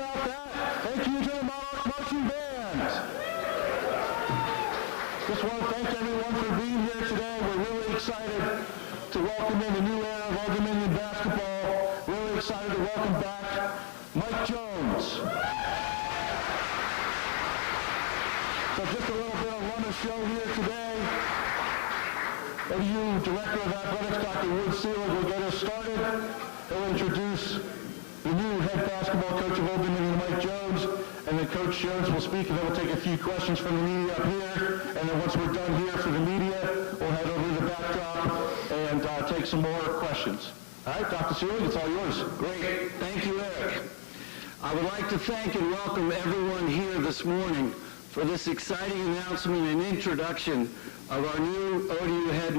about that? Thank you to the Monarch Marching Band. Just want to thank everyone for being here today. We're really excited to welcome in the new era of Old Dominion basketball. Really excited to welcome back Mike Jones. So just a little bit of run of show here today. ODU Director of Athletics, Dr. Wood Seelig, will get us started. He'll introduce the new head basketball coach of Old Dominion, Mike Jones, and then Coach Jones will speak, and then we'll take a few questions from the media up here, and then once we're done here for the media, we'll head over to the backdrop and take some more questions. All right, Dr. Seelig, it's all yours. Great. Thank you, Eric. I would like to thank and welcome everyone here this morning for this exciting announcement and introduction of our new ODU head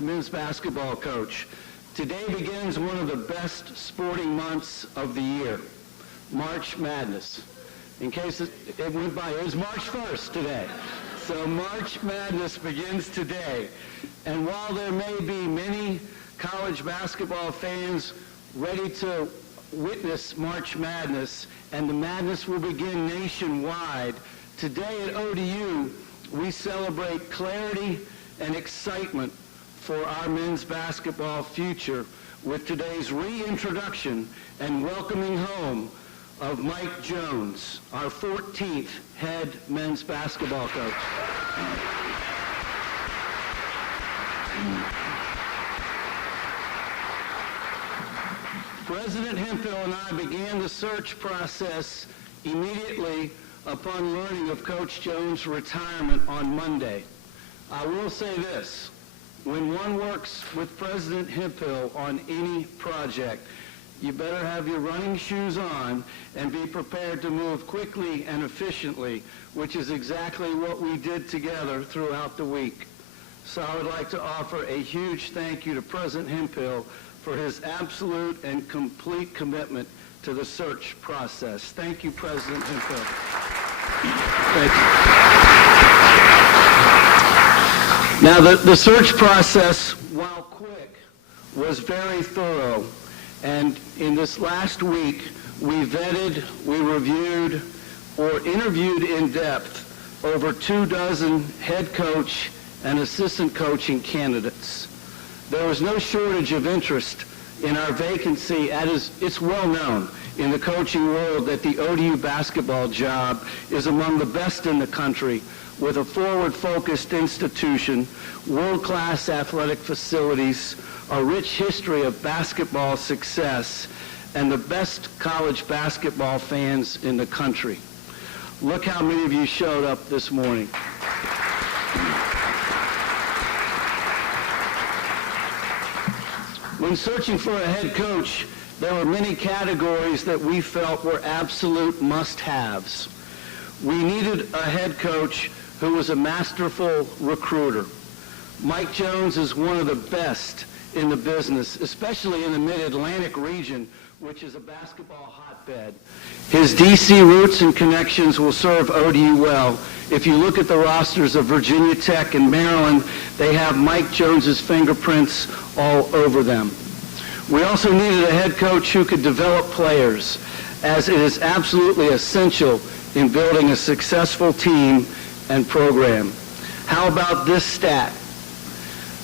men's basketball coach. Today begins one of the best sporting months of the year, March Madness. In case it went by, it was March 1st today. So March Madness begins today. And while there may be many college basketball fans ready to witness March Madness, and the madness will begin nationwide, today at ODU, we celebrate clarity and excitement for our men's basketball future with today's reintroduction and welcoming home of Mike Jones, our 14th head men's basketball coach. President Hemphill and I began the search process immediately upon learning of Coach Jones' retirement on Monday. I will say this, when one works with President Hemphill on any project, you better have your running shoes on and be prepared to move quickly and efficiently, which is exactly what we did together throughout the week. So I would like to offer a huge thank you to President Hemphill for his absolute and complete commitment to the search process. Thank you, President Hemphill. Thank you. Now, the search process, while quick, was very thorough. And in this last week, we vetted, we reviewed, or interviewed in depth over 24 head coach and assistant coaching candidates. There was no shortage of interest in our vacancy, as it's well known in the coaching world that the ODU basketball job is among the best in the country, with a forward-focused institution, world-class athletic facilities, a rich history of basketball success, and the best college basketball fans in the country. Look how many of you showed up this morning. When searching for a head coach, there were many categories that we felt were absolute must-haves. We needed a head coach who was a masterful recruiter. Mike Jones is one of the best in the business, especially in the Mid-Atlantic region, which is a basketball hotbed. His DC roots and connections will serve ODU well. If you look at the rosters of Virginia Tech and Maryland, they have Mike Jones's fingerprints all over them. We also needed a head coach who could develop players, as it is absolutely essential in building a successful team and program. How about this stat?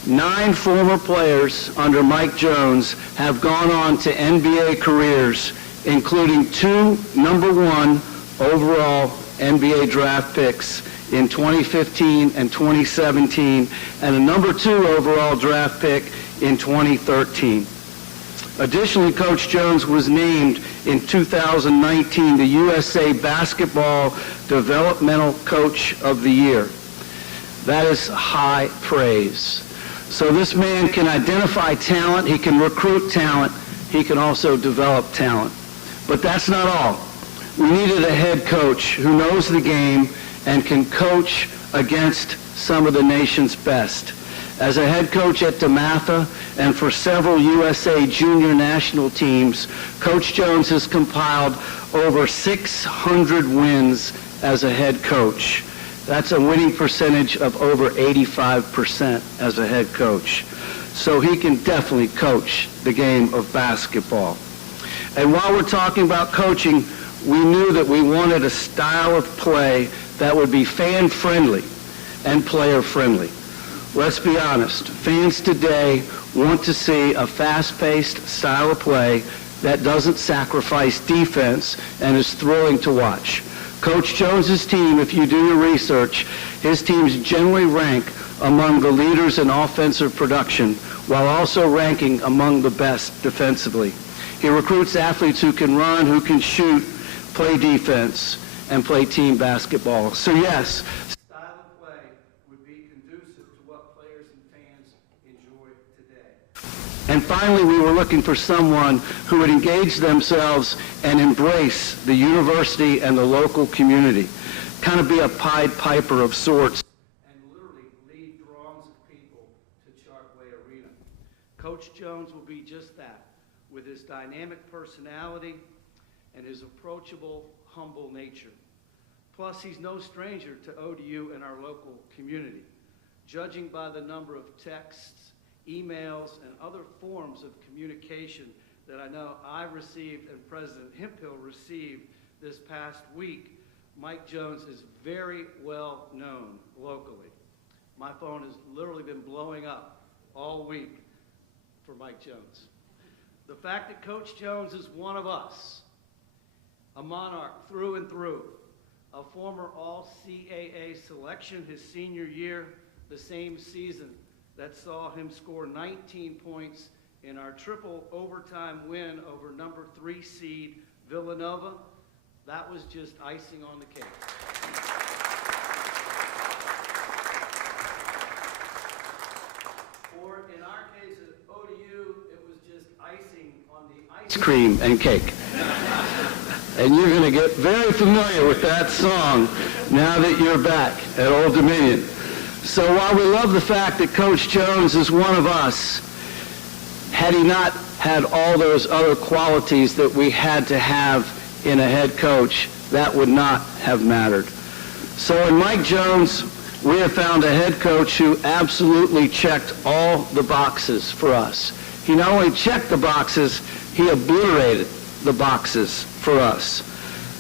9 former players under Mike Jones have gone on to NBA careers, including 2 #1 overall NBA draft picks in 2015 and 2017, and a #2 overall draft pick in 2013. Additionally, Coach Jones was named in 2019 the USA Basketball Developmental Coach of the Year. That is high praise. So this man can identify talent, he can recruit talent, he can also develop talent. But that's not all. We needed a head coach who knows the game and can coach against some of the nation's best. As a head coach at DeMatha and for several USA junior national teams, Coach Jones has compiled over 600 wins as a head coach. That's a winning percentage of over 85% as a head coach. So he can definitely coach the game of basketball. And while we're talking about coaching, we knew that we wanted a style of play that would be fan-friendly and player-friendly. Let's be honest, fans today want to see a fast-paced style of play that doesn't sacrifice defense and is thrilling to watch. Coach Jones's team, if you do your research, his teams generally rank among the leaders in offensive production while also ranking among the best defensively. He recruits athletes who can run, who can shoot, play defense, and play team basketball. So yes, style of play would be conducive to what players and fans enjoy today. And finally, we were looking for someone who would engage themselves and embrace the university and the local community, kind of be a Pied Piper of sorts, and literally lead throngs of people to Chartway Arena. Coach Jones will be just that, with his dynamic personality and his approachable, humble nature. Plus, he's no stranger to ODU and our local community. Judging by the number of texts, emails, and other forms of communication that I know I received and President Hemphill received this past week, Mike Jones is very well known locally. My phone has literally been blowing up all week for Mike Jones. The fact that Coach Jones is one of us, a Monarch through and through, a former All-CAA selection his senior year, the same season that saw him score 19 points in our triple overtime win over number 3 seed Villanova, that was just icing on the cake. Or in our case at ODU, it was just icing on the ice cream and cake. And you're going to get very familiar with that song now that you're back at Old Dominion. So while we love the fact that Coach Jones is one of us, had he not had all those other qualities that we had to have in a head coach, that would not have mattered. So in Mike Jones, we have found a head coach who absolutely checked all the boxes for us. He not only checked the boxes, he obliterated the boxes for us.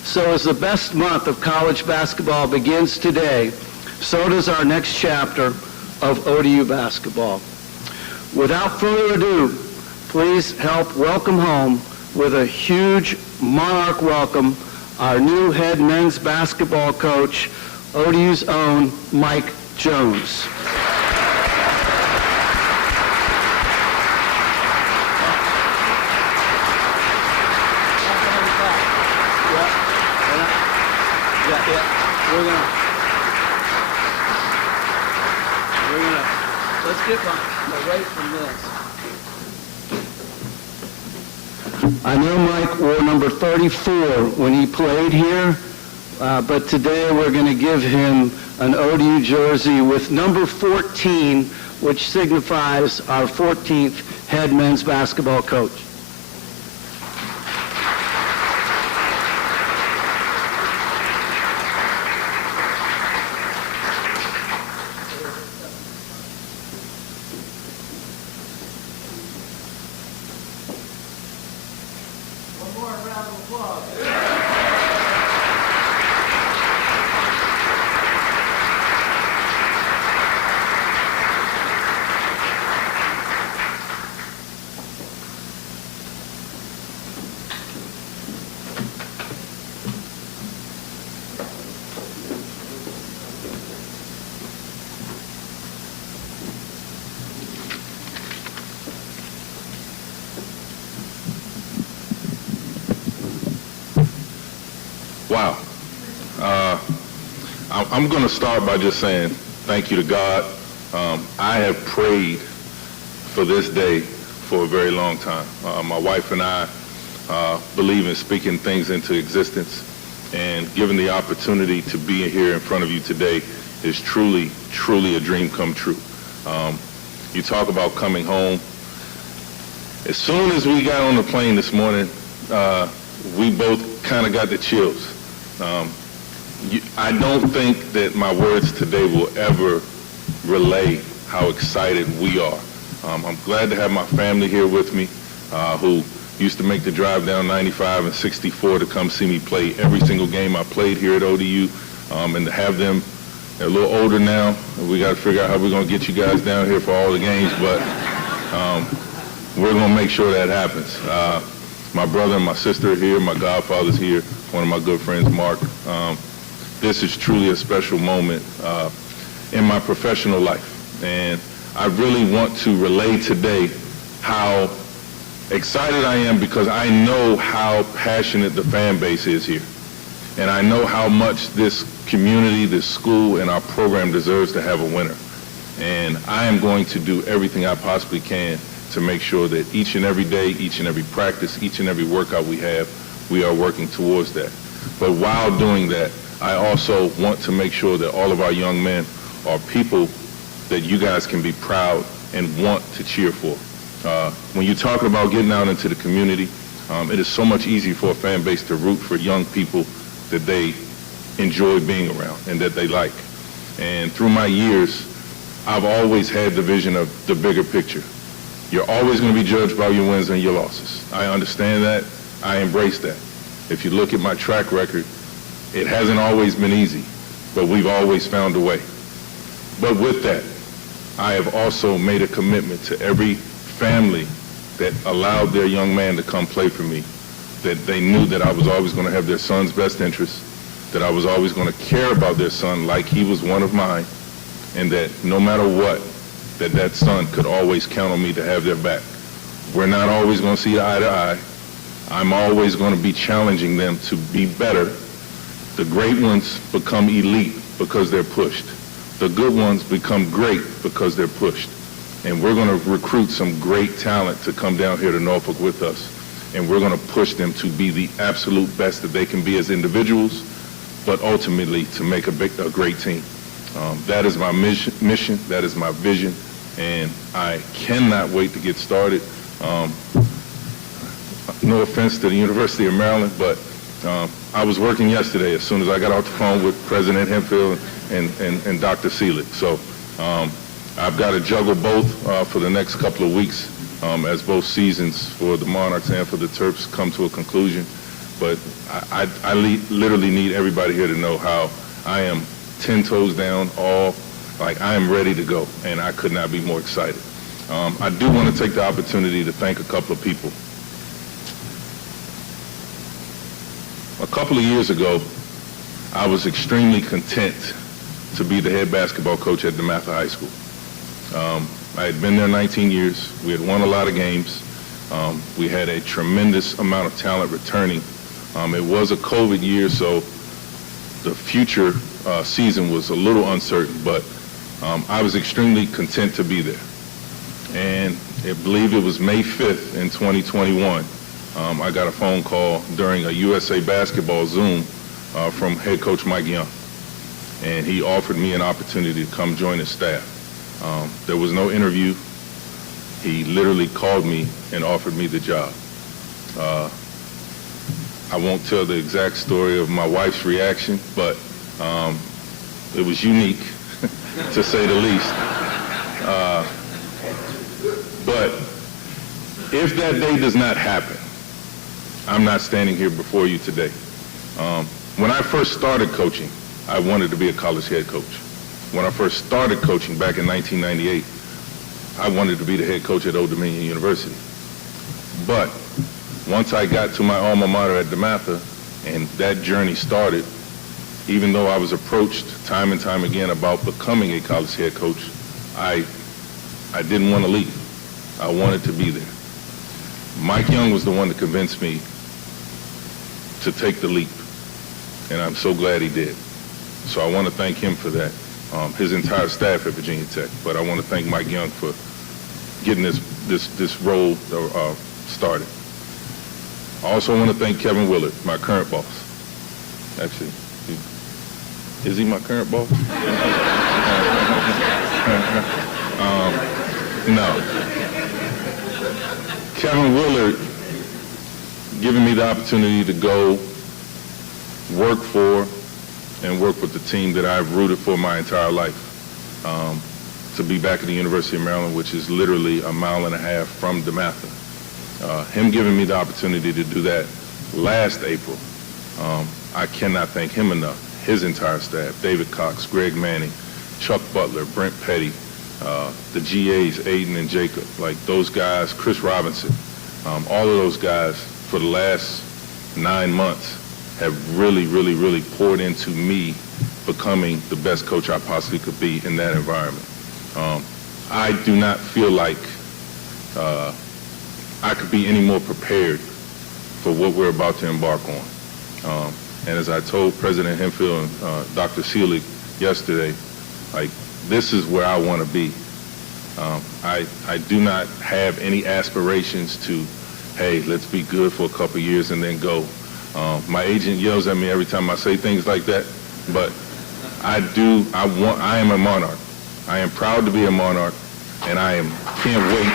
So as the best month of college basketball begins today, so does our next chapter of ODU basketball. Without further ado, please help welcome home with a huge Monarch welcome our new head men's basketball coach, ODU's own Mike Jones. Let's get away from this. I know Mike wore number 34 when he played here, but today we're going to give him an ODU jersey with number 14, which signifies our 14th head men's basketball coach. Wow. I'm going to start by just saying thank you to God. I have prayed for this day for a very long time. My wife and I believe in speaking things into existence, and given the opportunity to be here in front of you today is truly, truly a dream come true. You talk about coming home. As soon as we got on the plane this morning, we both kind of got the chills. I don't think that my words today will ever relay how excited we are. I'm glad to have my family here with me, who used to make the drive down 95 and 64 to come see me play every single game I played here at ODU, and to have them, they're a little older now. We got to figure out how we're going to get you guys down here for all the games, but we're going to make sure that happens. My brother and my sister are here. My godfather's here. One of my good friends, Mark. This is truly a special moment in my professional life, and I really want to relay today how excited I am, because I know how passionate the fan base is here, and I know how much this community, this school, and our program deserves to have a winner. And I am going to do everything I possibly can to make sure that each and every day, each and every practice, each and every workout we have, we are working towards that. But while doing that, I also want to make sure that all of our young men are people that you guys can be proud and want to cheer for. When you're talking about getting out into the community, it is so much easier for a fan base to root for young people that they enjoy being around and that they like. And through my years, I've always had the vision of the bigger picture. You're always going to be judged by your wins and your losses. I understand that. I embrace that. If you look at my track record, it hasn't always been easy, but we've always found a way. But with that, I have also made a commitment to every family that allowed their young man to come play for me, that they knew that I was always going to have their son's best interests, that I was always going to care about their son like he was one of mine, and that no matter what, that son could always count on me to have their back. We're not always going to see eye to eye. I'm always going to be challenging them to be better. The great ones become elite because they're pushed. The good ones become great because they're pushed. And we're going to recruit some great talent to come down here to Norfolk with us. And we're going to push them to be the absolute best that they can be as individuals, but ultimately to make a great team. That is my mission. That is my vision. And I cannot wait to get started. No offense to the University of Maryland, but I was working yesterday as soon as I got off the phone with President Hemphill and Dr. Seelig. So I've got to juggle both for the next couple of weeks as both seasons for the Monarchs and for the Terps come to a conclusion. But I literally need everybody here to know how I am 10 toes down, I am ready to go, and I could not be more excited. I do want to take the opportunity to thank a couple of people. A couple of years ago, I was extremely content to be the head basketball coach at DeMatha High School. I had been there 19 years. We had won a lot of games. We had a tremendous amount of talent returning. It was a COVID year, so the future season was a little uncertain, but I was extremely content to be there. And I believe it was May 5th in 2021. I got a phone call during a USA Basketball Zoom from head coach Mike Young. And he offered me an opportunity to come join his staff. There was no interview. He literally called me and offered me the job. I won't tell the exact story of my wife's reaction, but it was unique, to say the least. But if that day does not happen, I'm not standing here before you today. When I first started coaching, I wanted to be a college head coach. When I first started coaching back in 1998, I wanted to be the head coach at Old Dominion University. But once I got to my alma mater at DeMatha and that journey started, even though I was approached time and time again about becoming a college head coach, I didn't want to leave. I wanted to be there. Mike Young was the one that convinced me to take the leap, and I'm so glad he did. So I want to thank him for that, his entire staff at Virginia Tech. But I want to thank Mike Young for getting this role started. I also want to thank Kevin Willard, my current boss. Actually, is he my current boss? No. Kevin Willard giving me the opportunity to go work for and work with the team that I've rooted for my entire life. To be back at the University of Maryland, which is literally a mile and a half from DeMatha. Him giving me the opportunity to do that last April, I cannot thank him enough. His entire staff, David Cox, Greg Manning, Chuck Butler, Brent Petty, the GAs, Aiden and Jacob, like those guys, Chris Robinson, all of those guys for the last 9 months have really, really, really poured into me becoming the best coach I possibly could be in that environment. I do not feel like I could be any more prepared for what we're about to embark on. And as I told President Hemphill and Dr. Seelig yesterday, like, this is where I want to be. I do not have any aspirations to, hey, let's be good for a couple of years and then go. My agent yells at me every time I say things like that, but I am a Monarch. I am proud to be a Monarch, and can't wait.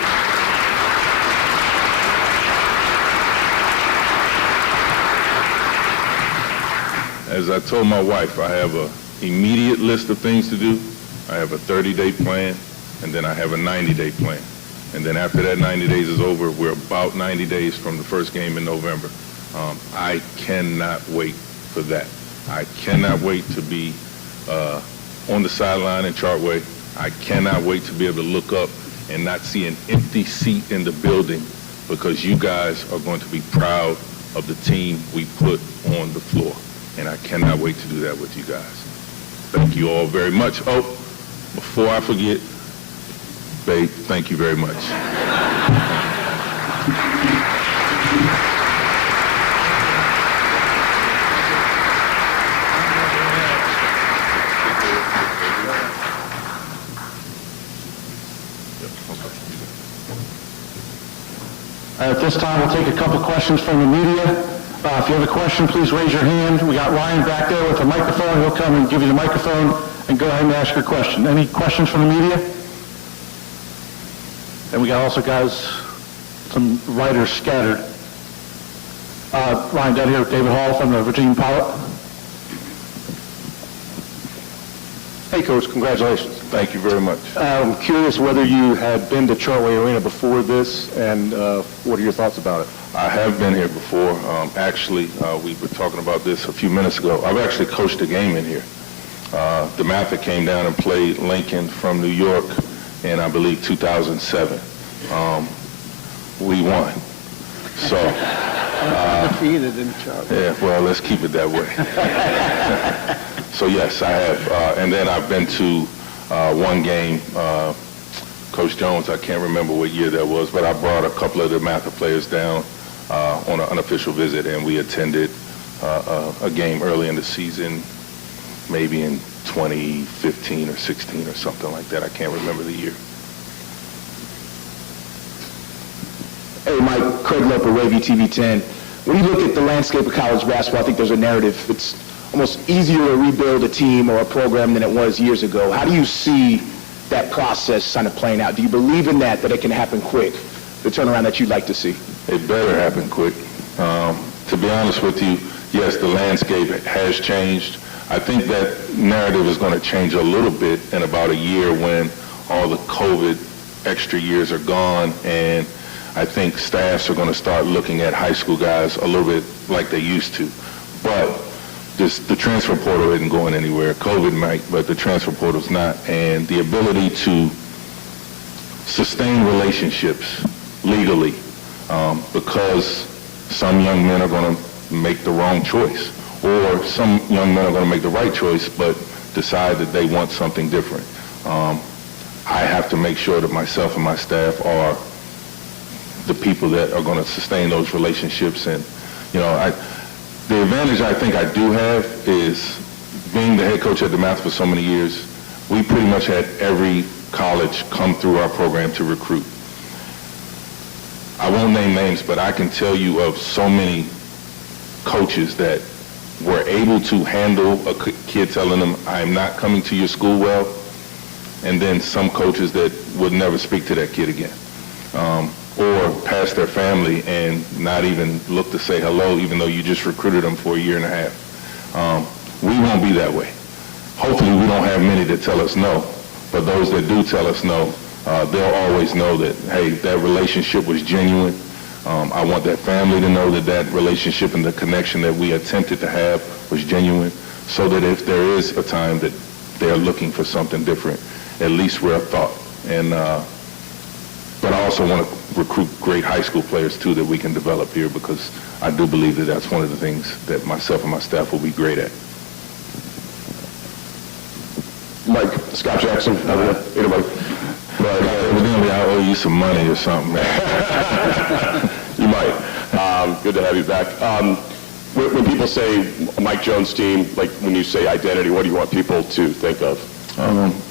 As I told my wife, I have an immediate list of things to do. I have a 30-day plan, and then I have a 90-day plan. And then after that 90 days is over, we're about 90 days from the first game in November. I cannot wait for that. I cannot wait to be on the sideline in Chartway. I cannot wait to be able to look up and not see an empty seat in the building, because you guys are going to be proud of the team we put on the floor. And I cannot wait to do that with you guys. Thank you all very much. Oh, before I forget, babe, thank you very much. At this time, we'll take a couple questions from the media. If you have a question, please raise your hand. We got Ryan back there with a microphone. He'll come and give you the microphone and go ahead and ask your question. Any questions from the media? And we got also, guys, some writers scattered. Ryan down here with David Hall from the Virginia Pilot. Hey, Coach, congratulations. Thank you very much. I'm curious whether you had been to Chartway Arena before this, and what are your thoughts about it? I have been here before. Actually, we were talking about this a few minutes ago. I've actually coached a game in here. DeMatha came down and played Lincoln from New York in, I believe, 2007. We won. So, Undefeated in Chartway. yeah, well, let's keep it that way. So, yes, I have. And then I've been to one game, Coach Jones, I can't remember what year that was, but I brought a couple of the DeMatha players down on an unofficial visit, and we attended a game early in the season, maybe in 2015 or 16 or something like that. I can't remember the year. Hey, Mike, Craig Loper, Wavy TV 10. When you look at the landscape of college basketball, I think there's a narrative. It's almost easier to rebuild a team or a program than it was years ago. How do you see that process kind of playing out? Do you believe in that it can happen quick, the turnaround that you'd like to see? It better happen quick. To be honest with you, yes, the landscape has changed. I think that narrative is going to change a little bit in about a year when all the COVID extra years are gone, and I think staffs are going to start looking at high school guys a little bit like they used to. But the transfer portal isn't going anywhere. COVID might, but the transfer portal's not. And the ability to sustain relationships legally, because some young men are going to make the wrong choice, or some young men are going to make the right choice but decide that they want something different. I have to make sure that myself and my staff are the people that are going to sustain those relationships. And, you know, the advantage I think I do have is being the head coach at DeMatha for so many years. We pretty much had every college come through our program to recruit. I won't name names, but I can tell you of so many coaches that were able to handle a kid telling them, I am not coming to your school well, and then some coaches that would never speak to that kid again. Or pass their family and not even look to say hello, even though you just recruited them for a year and a half. We won't be that way. Hopefully we don't have many that tell us no, but those that do tell us no, they'll always know that, hey, that relationship was genuine. I want that family to know that that relationship and the connection that we attempted to have was genuine, so that if there is a time that they're looking for something different, at least we're a thought. And but I also want to recruit great high school players too that we can develop here, because I do believe that that's one of the things that myself and my staff will be great at. Mike, Scott Jackson, anybody? But evidently I owe you some money or something, man. You might. Good to have you back. When people say Mike Jones' team, like when you say identity, what do you want people to think of?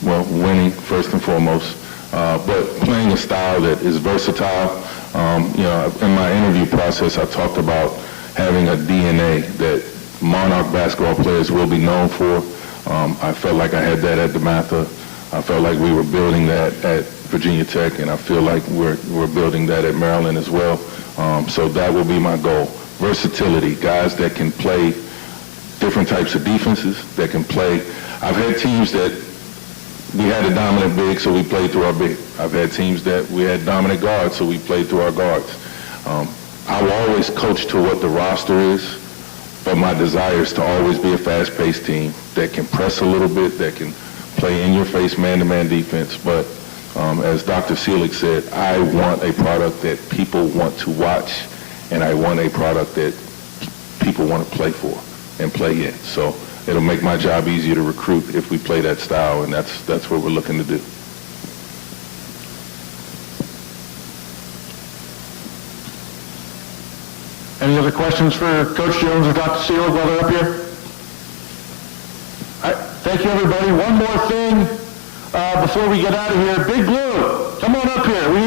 Well, winning first and foremost, but playing a style that is versatile. In my interview process, I talked about having a DNA that Monarch basketball players will be known for. I felt like I had that at DeMatha. I felt like we were building that at Virginia Tech, and I feel like we're building that at Maryland as well. So that will be my goal. Versatility, guys that can play different types of defenses, that can play. I've had teams that we had a dominant big, so we played through our big. I've had teams that we had dominant guards, so we played through our guards. I will always coach to what the roster is, but my desire is to always be a fast-paced team that can press a little bit, that can play in-your-face man-to-man defense. But as Dr. Seelig said, I want a product that people want to watch, and I want a product that people want to play for and play in. So it'll make my job easier to recruit if we play that style, and that's what we're looking to do. Any other questions for Coach Jones or Dr. Seelig while they're up here? All right, thank you, everybody. One more thing before we get out of here. Big Blue, come on up here. We